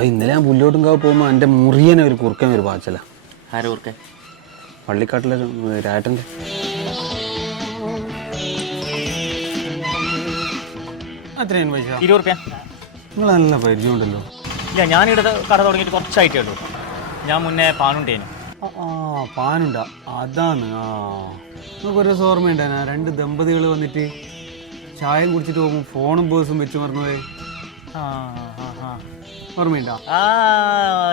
ഇന്നലെ ഞാൻ പുല്ലോട്ടുംകാവ് പോകുമ്പോൾ എൻ്റെ മുറിയനെ ഒരു കുറുക്കൻ ഒരു പാച്ചല. ആര് കുറുക്കൻ? പള്ളിക്കാട്ടിലെ രാട്ടൻ്റെ. അത്രയും പൈസ? 20 റുപ്യ. നിങ്ങൾ നല്ല പരിചയമുണ്ടല്ലോ. ഇല്ല, ഞാനിവിടെ കട തുടങ്ങിയിട്ട് കുറച്ചായിട്ടേ ഉള്ളൂ. ഞാൻ മുന്നേ പാനുണ്ടേനു. പാനുണ്ടാ? അതാണ്. നമുക്കൊരു ദിവസം ഓർമ്മയുണ്ടാ, 2 ദമ്പതികൾ വന്നിട്ട് ചായം കുടിച്ചിട്ട് പോകുമ്പോൾ ഫോണും പേഴ്സും വെച്ച് മറന്നുപോയി. ഓർമ്മയുണ്ടോ?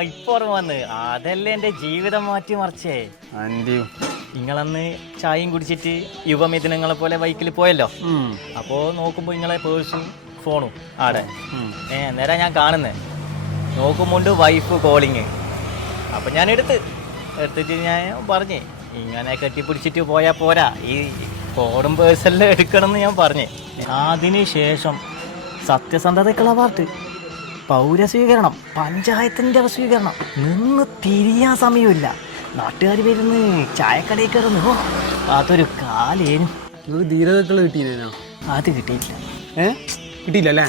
ഇപ്പൊ ഓർമ്മ വന്ന്. അതല്ലേ എൻ്റെ ജീവിതം മാറ്റി മറിച്ചേ. നിങ്ങളന്ന് ചായയും കുടിച്ചിട്ട് യുവമിഥുനങ്ങളെ പോലെ ബൈക്കിൽ പോയല്ലോ. അപ്പോൾ നോക്കുമ്പോൾ നിങ്ങളെ പേഴ്സും ഫോണും ആടെ. നേരെ ഞാൻ കാണുന്നേ, നോക്കുമ്പോണ്ട് വൈഫ് കോളിങ്. അപ്പം ഞാൻ എടുത്തിട്ട് ഞാൻ പറഞ്ഞേ, ഇങ്ങനെ കെട്ടിപ്പിടിച്ചിട്ട് പോയാൽ പോരാ, ഈ ഫോണും പേഴ്സെല്ലാം എടുക്കണം എന്ന് ഞാൻ പറഞ്ഞേ. അതിന് ശേഷം സത്യസന്ധതയ്ക്കുള്ള പാർട്ട്, പൗരസ്വീകരണം, പഞ്ചായത്തിൻ്റെ സ്വീകരണം, നിന്ന് തിരിയാൻ സമയമില്ല. നാട്ടുകാർ വരുന്ന്, ചായക്കടയിൽ കയറുന്നു. അതൊരു കാലേനു. ധീരതകൾ കിട്ടിയില്ലേനോ? അത് കിട്ടിയില്ല. കിട്ടിയില്ലല്ലേ?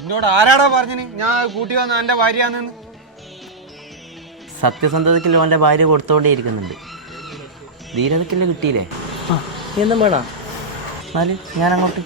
എന്നോട് ആരാടാ പറഞ്ഞിന് ഞാൻ കൂട്ടി വന്ന എൻ്റെ ഭാര്യയാണെന്ന്? സത്യസന്ധതയ്ക്ക് അവൻ്റെ ഭാര്യ കൊടുത്തോണ്ടേ ഇരിക്കുന്നുണ്ട്. ധീരതയ്ക്കല്ലേ കിട്ടിയില്ലേ? എന്നും വേണം. എന്നാല് ഞാൻ അങ്ങോട്ട്